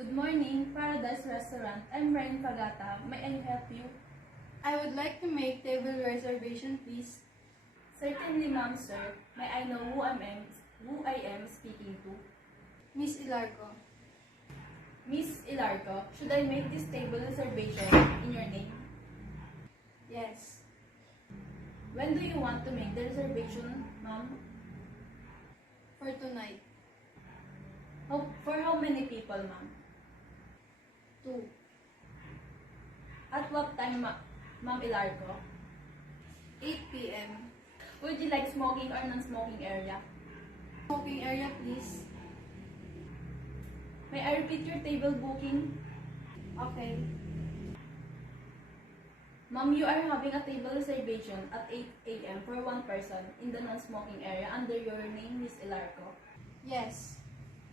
Good morning, Paradise Restaurant. I'm Ryan Pagata. May I help you? I would like to make table reservation, please. Certainly, ma'am, sir. May I know who I am speaking to? Miss Ilarco. Miss Ilarco, should I make this table reservation in your name? Yes. When do you want to make the reservation, ma'am? For tonight. For how many people, ma'am? 2. At what time, ma'am Ilarco? 8 p.m. Would you like smoking or non-smoking area? Smoking area, please. May I repeat your table booking? Okay. Ma'am, you are having a table reservation at 8 a.m. for one person in the non-smoking area under your name, Miss Ilarco. Yes.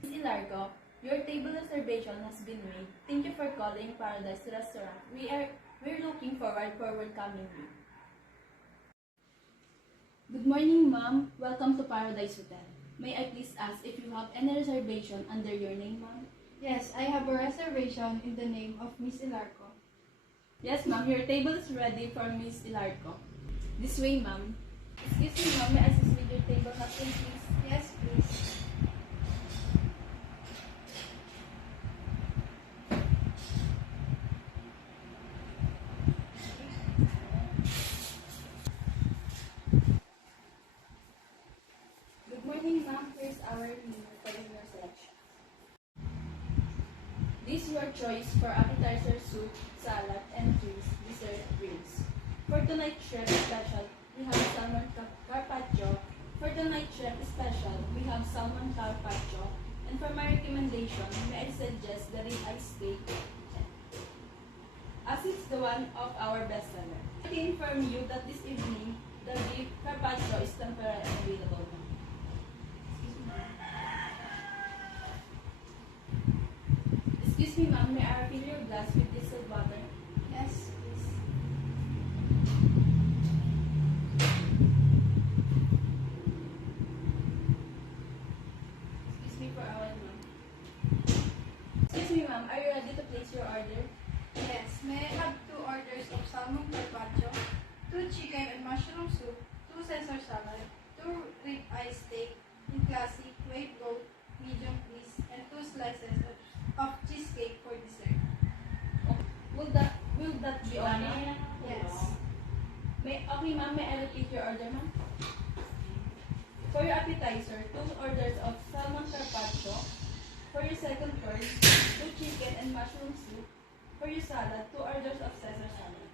Miss Ilarco, your table reservation has been made. Thank you for calling Paradise Restaurant. We're looking forward for welcoming you. Good morning, ma'am. Welcome to Paradise Hotel. May I please ask if you have any reservation under your name, ma'am? Yes, I have a reservation in the name of Miss Ilarco. Yes, ma'am. Your table is ready for Miss Ilarco. This way, ma'am. Excuse me, ma'am. May I assist with your table napkin, please? Yes, please. Good morning, ma'am. Here's our menu for your selection. This is your choice for appetizer, soup, salad, and drinks, dessert, drinks. For tonight's shrimp special, we have salmon carpaccio. For tonight's shrimp special, we have salmon carpaccio. And for my recommendation, may I suggest the ribeye steak, as it's the one of our bestseller. I can inform you that this evening, the beef carpaccio is temporarily available. Excuse me, ma'am, may I refill your glass with distilled water? Yes, please. Excuse me for a while, ma'am. Excuse me, ma'am, are you ready to place your order? Yes. May I have 2 orders of salmon carpaccio, 2 chicken and mushroom soup, 2 Caesar salad, 2 ribeye steak in classic, wave goat, medium please, and 2 slices of cheesecake for dessert. Will that be all, ma'am? Yes. Okay, ma'am, may I repeat your order, ma'am? For your appetizer, 2 orders of salmon carpaccio. For your second course, 2 chicken and mushroom soup. For your salad, 2 orders of Caesar salads.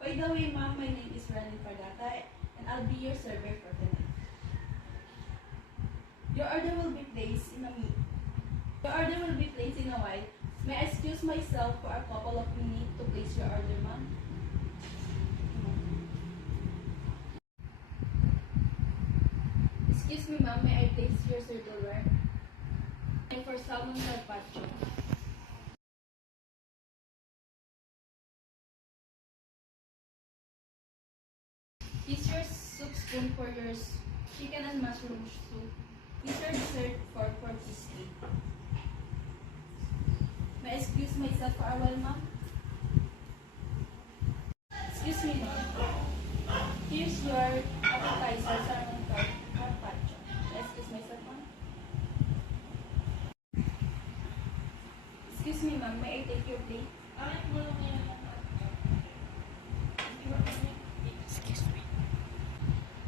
By the way, ma'am, my name is Ryan Pagata, and I'll be your server for tonight. Your order will be placed in a while. May I excuse myself for a couple of minutes to place your order, ma'am? Excuse me, ma'am, may I place your silverware? And for salmon carpaccio. Here's your soup spoon for your chicken and mushroom soup. Here's your dessert for cheesecake. May I excuse myself for a while, ma'am? Excuse me, ma'am. Here's your appetizer, salmon carpaccio. May I excuse myself, ma'am? Excuse me, ma'am. May I take your plate?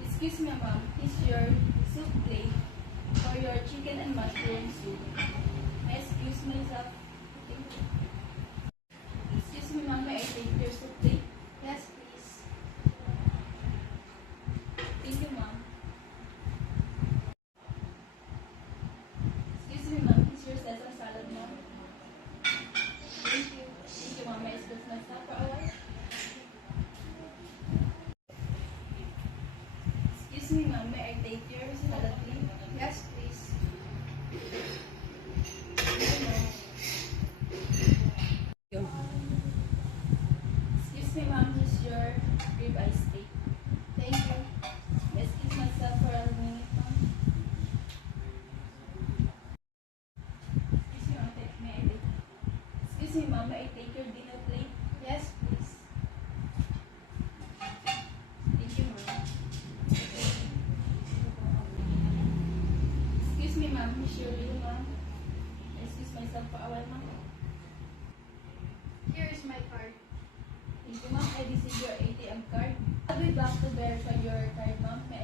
Excuse me, ma'am. Here's your soup plate for your chicken and mushroom soup. May I excuse myself? Excuse me, ma'am. May I take your soup plate? Yes, please. Thank you, ma'am. Excuse me, ma'am. Here's your Caesar salad, ma'am. Thank you. Thank you, ma'am. May I excuse myself for a while? Excuse me, ma'am. May I take your salad, please? Yes, please. Excuse me, ma'am. Here's your ribeye steak. Thank you. May I excuse myself for a minute, ma'am? Excuse me, ma'am. May Excuse me, ma'am. May I take your dinner plate? Yes, please. Thank you, ma'am. Excuse me, ma'am. Shirley, ma'am. Excuse myself for a while, ma'am. Here is my card. Thank you, ma'am. I received your ATM card. I'll be back to verify your card, ma'am. May